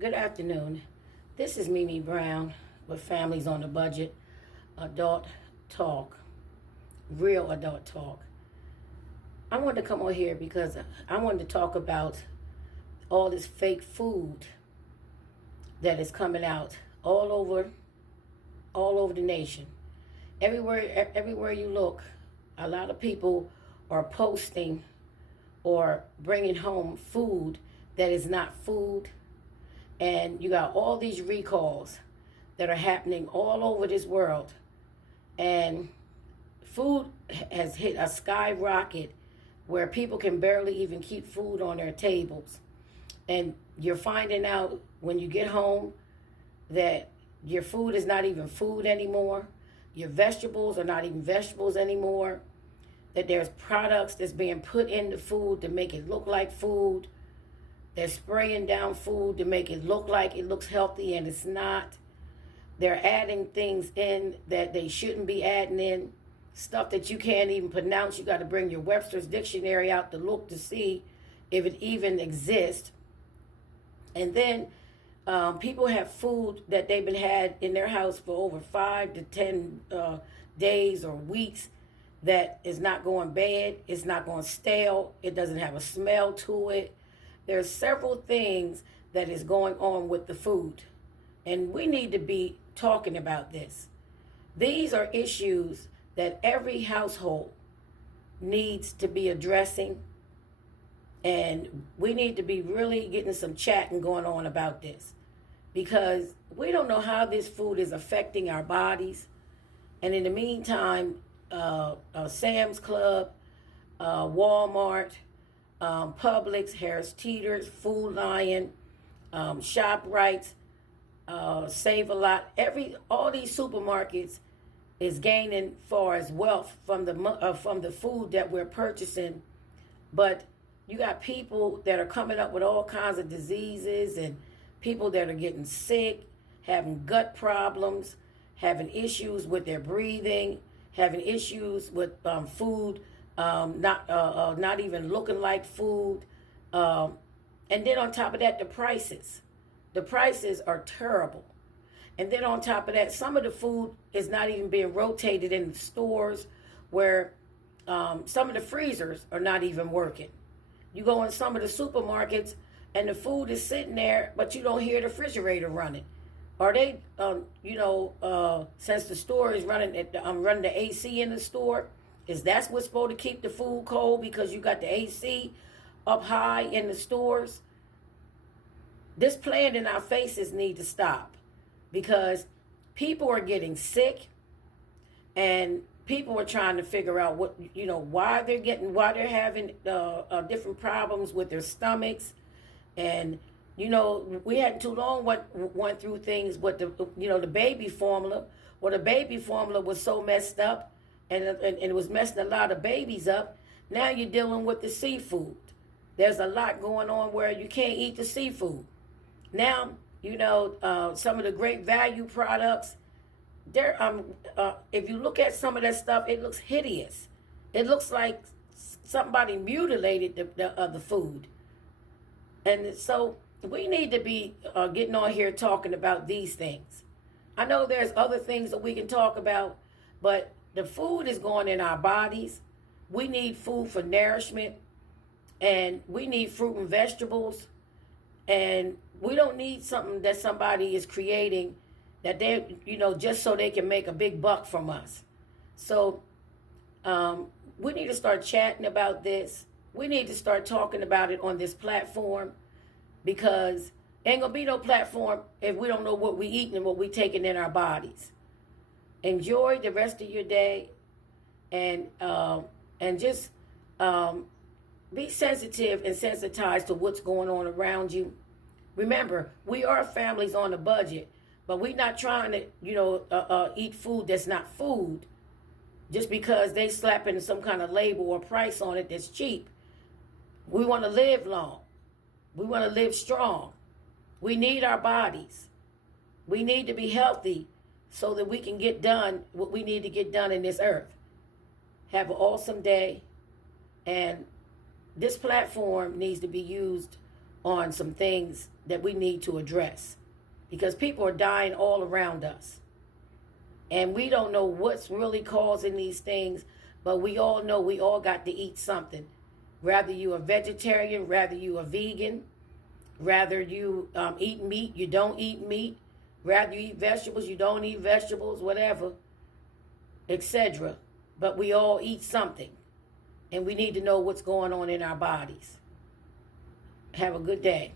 Good afternoon. This is Mimi Brown with Families on the Budget, Adult Talk, real adult talk. I wanted to come on here because I wanted to talk about all this fake food that is coming out all over the nation. Everywhere you look, a lot of people are posting or bringing home food that is not food. And you got all these recalls that are happening all over this world. And food has hit a skyrocket where people can barely even keep food on their tables. And you're finding out when you get home that your food is not even food anymore. Your vegetables are not even vegetables anymore. That there's products that's being put in the food to make it look like food. They're spraying down food to make it look like it looks healthy and it's not. They're adding things in that they shouldn't be adding in. Stuff that you can't even pronounce. You got to bring your Webster's dictionary out to look to see if it even exists. And then people have food that they've been had in their house for over 5 to 10 days or weeks that is not going bad. It's not going stale. It doesn't have a smell to it. There's several things that is going on with the food. And we need to be talking about this. These are issues that every household needs to be addressing. And we need to be really getting some chatting going on about this. Because we don't know how this food is affecting our bodies. And in the meantime, Sam's Club, Walmart, Publix, Harris Teeter's, Food Lion, ShopRite, Save a Lot. All these supermarkets is gaining far as wealth from the food that we're purchasing, but you got people that are coming up with all kinds of diseases and people that are getting sick, having gut problems, having issues with their breathing, having issues with food. Not even looking like food, and then on top of that, the prices are terrible, and then on top of that, some of the food is not even being rotated in the stores, where some of the freezers are not even working. You go in some of the supermarkets, and the food is sitting there, but you don't hear the refrigerator running. Are they, since the store is running, I'm running the AC in the store. Is that what's supposed to keep the food cold because you got the AC up high in the stores? This playing in our faces need to stop because people are getting sick and people are trying to figure out why they're having different problems with their stomachs. And we hadn't too long went through things with the baby formula. Well, the baby formula was so messed up. And it was messing a lot of babies up. Now you're dealing with the seafood. There's a lot going on where you can't eat the seafood. Now, some of the great value products, if you look at some of that stuff, it looks hideous. It looks like somebody mutilated the food. And so we need to be getting on here talking about these things. I know there's other things that we can talk about, but the food is going in our bodies. We need food for nourishment, and we need fruit and vegetables. And we don't need something that somebody is creating that they, just so they can make a big buck from us. So we need to start chatting about this. We need to start talking about it on this platform, because ain't gonna be no platform if we don't know what we eating and what we taking in our bodies. Enjoy the rest of your day, and just be sensitive and sensitized to what's going on around you. Remember, we are families on a budget, but we're not trying to eat food that's not food just because they slapping some kind of label or price on it that's cheap. We want to live long. We want to live strong. We need our bodies. We need to be healthy so that we can get done what we need to get done in this earth. Have an awesome day. And this platform needs to be used on some things that we need to address, because people are dying all around us. And we don't know what's really causing these things, but we all know we all got to eat something. Rather you a vegetarian, rather you a vegan, rather you eat meat, you don't eat meat, rather you eat vegetables, you don't eat vegetables, whatever, etc. But we all eat something, and we need to know what's going on in our bodies. Have a good day.